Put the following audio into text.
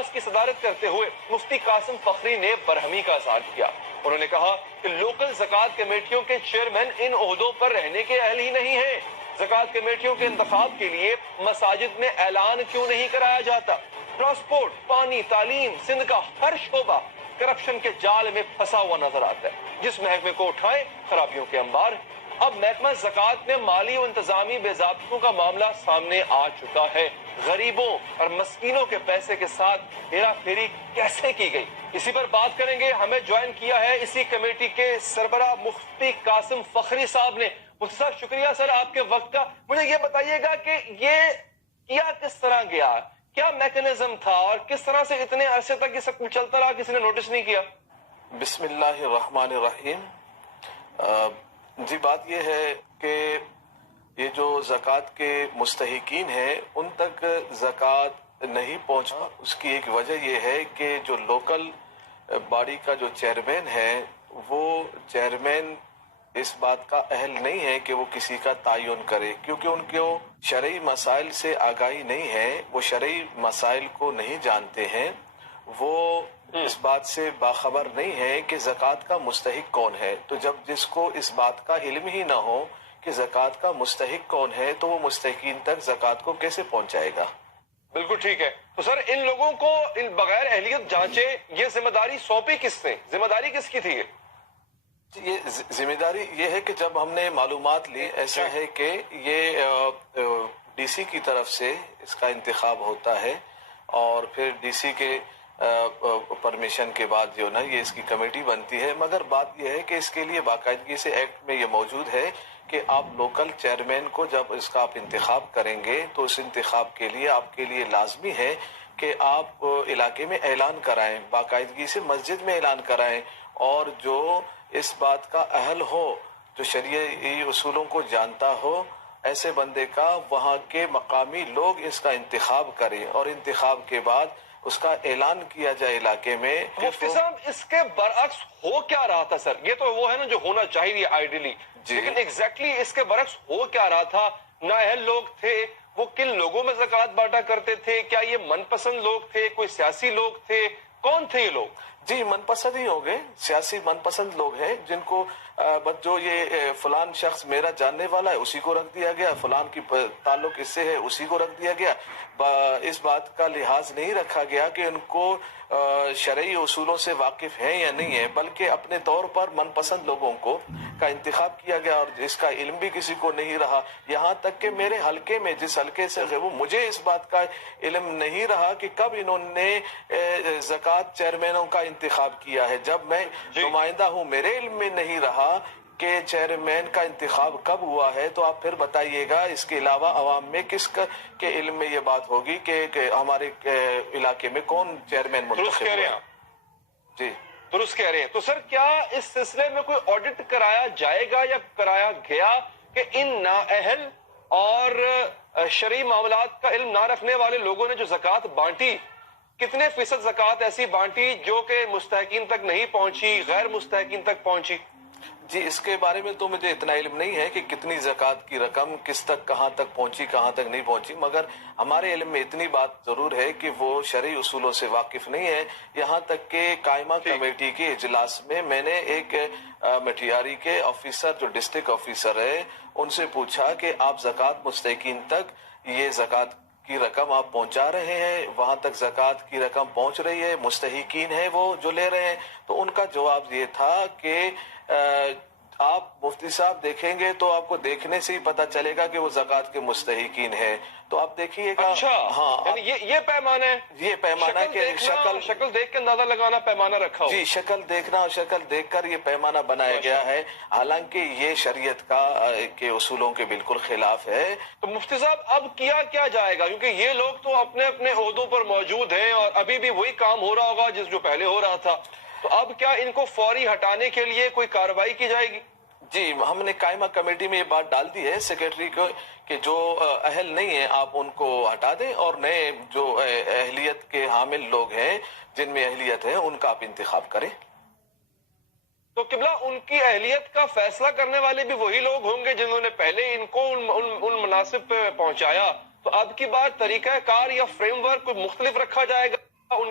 اجلاس کی صدارت کرتے ہوئے مفتی قاسم فخری نے برہمی کا اظہار کیا۔ انہوں نے کہا کہ لوکل زکوٰۃ کمیٹیوں کے چیئرمین ان عہدوں پر رہنے کے اہل ہی نہیں ہیں۔ زکوٰۃ کمیٹیوں کے انتخاب کے لیے مساجد میں اعلان کیوں نہیں کرایا جاتا؟ ٹرانسپورٹ، پانی، تعلیم، سندھ کا ہر شعبہ کرپشن کے جال میں پھنسا ہوا نظر آتا ہے۔ جس محکمے کو اٹھائیں خرابیوں کے انبار۔ اب محکمہ زکوٰۃ میں مالی و انتظامی بے ضابطوں کا معاملہ سامنے آ چکا ہے۔ غریبوں اور مسکینوں کے پیسے کے ساتھ ہیرا پھیری کیسے کی گئی، اسی پر بات کریں گے۔ ہمیں جوائن کیا ہے اسی کمیٹی کے سربراہ مفتی قاسم فخری صاحب نے۔ مفتی صاحب شکریہ سر آپ کے وقت کا۔ مجھے یہ بتائیے گا کہ یہ کیا کس طرح گیا، کیا میکنزم تھا اور کس طرح سے اتنے عرصے تک یہ سب کچھ چلتا رہا، کسی نے نوٹس نہیں کیا؟ بسم اللہ الرحمن الرحیم۔ جی بات یہ ہے کہ یہ جو زکوٰۃ کے مستحقین ہیں ان تک زکوٰۃ نہیں پہنچا، اس کی ایک وجہ یہ ہے کہ جو لوکل باڈی کا جو چیئرمین ہے وہ چیئرمین اس بات کا اہل نہیں ہے کہ وہ کسی کا تعین کرے، کیونکہ ان کو شرعی مسائل سے آگاہی نہیں ہے، وہ شرعی مسائل کو نہیں جانتے ہیں، وہ اس بات سے باخبر نہیں ہے کہ زکوٰۃ کا مستحق کون ہے۔ تو جب جس کو اس بات کا علم ہی نہ ہو کہ زکوٰۃ کا مستحق کون ہے تو وہ مستحقین تک زکوٰۃ کو کیسے پہنچائے گا؟ بالکل ٹھیک ہے۔ تو سر ان لوگوں کو بغیر اہلیت جانچے یہ ذمہ داری سونپی کس نے؟ ذمہ داری کس کی تھی یہ ذمہ داری یہ ہے کہ جب ہم نے معلومات لی، ایسا ہے کہ یہ ڈی سی کی طرف سے اس کا انتخاب ہوتا ہے اور پھر ڈی سی کے پرمیشن کے بعد جو نا یہ اس کی کمیٹی بنتی ہے، مگر بات یہ ہے کہ اس کے لیے باقاعدگی سے ایکٹ میں یہ موجود ہے کہ آپ لوکل چیئرمین کو جب اس کا آپ انتخاب کریں گے تو اس انتخاب کے لیے آپ کے لیے لازمی ہے کہ آپ علاقے میں اعلان کرائیں، باقاعدگی سے مسجد میں اعلان کرائیں، اور جو اس بات کا اہل ہو، جو شرعی اصولوں کو جانتا ہو، ایسے بندے کا وہاں کے مقامی لوگ اس کا انتخاب کریں اور انتخاب کے بعد اس کا اعلان کیا جائے علاقے میں۔ مفتی صاحب اس کے برعکس ہو کیا رہا تھا سر؟ یہ تو وہ ہے نا جو ہونا چاہیے آئیڈیلی، لیکن ایگزیکٹلی اس کے برعکس ہو کیا رہا تھا؟ نااہل لوگ تھے، وہ کن لوگوں میں زکوٰۃ بانٹا کرتے تھے؟ کیا یہ من پسند لوگ تھے، کوئی سیاسی لوگ تھے، کون تھے یہ لوگ؟ جی من پسند ہی ہو گئے، سیاسی من پسند لوگ ہیں جن کو بس جو یہ فلان شخص میرا جاننے والا ہے اسی کو رکھ دیا گیا، فلان کی تعلق اس سے ہے اسی کو رکھ دیا گیا۔ اس بات کا لحاظ نہیں رکھا گیا کہ ان کو شرعی اصولوں سے واقف ہیں یا نہیں ہے، بلکہ اپنے طور پر من پسند لوگوں کو کا انتخاب کیا گیا اور اس کا علم بھی کسی کو نہیں رہا۔ یہاں تک کہ میرے حلقے میں جس حلقے سے وہ مجھے اس بات کا علم نہیں رہا کہ کب انہوں نے زکوٰۃ چیئرمینوں کا انتخاب کیا ہے۔ جب میں نمائندہ ہوں میرے علم میں نہیں رہا کہ چیئرمین کا انتخاب کب ہوا ہے، تو آپ پھر بتائیے گا اس کے علاوہ عوام میں کس کے علم میں یہ بات ہوگی کہ ہمارے علاقے میں کون چیئرمین منتخب ہوا؟ جی درست کہہ رہے ہیں۔ تو سر کیا اس سلسلے میں کوئی آڈٹ کرایا جائے گا یا کرایا گیا کہ ان نااہل اور شرعی معاملات کا علم نہ رکھنے والے لوگوں نے جو زکوٰۃ بانٹی، کتنے فیصد زکوٰۃ ایسی بانٹی جو کہ مستحقین تک نہیں پہنچی، غیر مستحقین تک پہنچی؟ جی اس کے بارے میں تو مجھے اتنا علم نہیں ہے کہ کتنی زکوٰۃ کی رقم کس تک کہاں تک پہنچی کہاں تک نہیں پہنچی، مگر ہمارے علم میں اتنی بات ضرور ہے کہ وہ شرعی اصولوں سے واقف نہیں ہے۔ یہاں تک کہ قائمہ کمیٹی کے اجلاس میں میں نے ایک مٹیاری کے آفیسر جو ڈسٹرکٹ آفیسر ہے ان سے پوچھا کہ آپ زکوٰۃ مستحقین تک یہ زکوٰۃ کی رقم آپ پہنچا رہے ہیں، وہاں تک زکوٰۃ کی رقم پہنچ رہی ہے، مستحقین ہیں وہ جو لے رہے ہیں؟ تو ان کا جواب یہ تھا کہ آپ مفتی صاحب دیکھیں گے تو آپ کو دیکھنے سے ہی پتہ چلے گا کہ وہ زکوٰۃ کے مستحقین ہیں، تو آپ دیکھیے گا۔ اچھا ہاں یعنی یہ پیمانہ ہے، یہ پیمانہ کہ شکل دیکھ کے اندازہ لگانا پیمانہ رکھا ہو؟ جی شکل دیکھنا اور شکل دیکھ کر یہ پیمانہ بنایا گیا ہے، حالانکہ یہ شریعت کا کے اصولوں کے بالکل خلاف ہے۔ تو مفتی صاحب اب کیا جائے گا؟ کیونکہ یہ لوگ تو اپنے اپنے عہدوں پر موجود ہیں اور ابھی بھی وہی کام ہو رہا ہوگا جو پہلے ہو رہا تھا، تو اب کیا ان کو فوری ہٹانے کے لیے کوئی کارروائی کی جائے گی؟ جی ہم نے قائمہ کمیٹی میں یہ بات ڈال دی ہے سیکرٹری کو کہ جو اہل نہیں ہیں آپ ان کو ہٹا دیں اور نئے جو اہلیت کے حامل لوگ ہیں جن میں اہلیت ہے ان کا آپ انتخاب کریں۔ تو قبلہ ان کی اہلیت کا فیصلہ کرنے والے بھی وہی لوگ ہوں گے جنہوں نے پہلے ان کو ان مناصب پہ پہنچایا، تو اب کی بات طریقہ کار یا فریم ورک کوئی مختلف رکھا جائے گا ان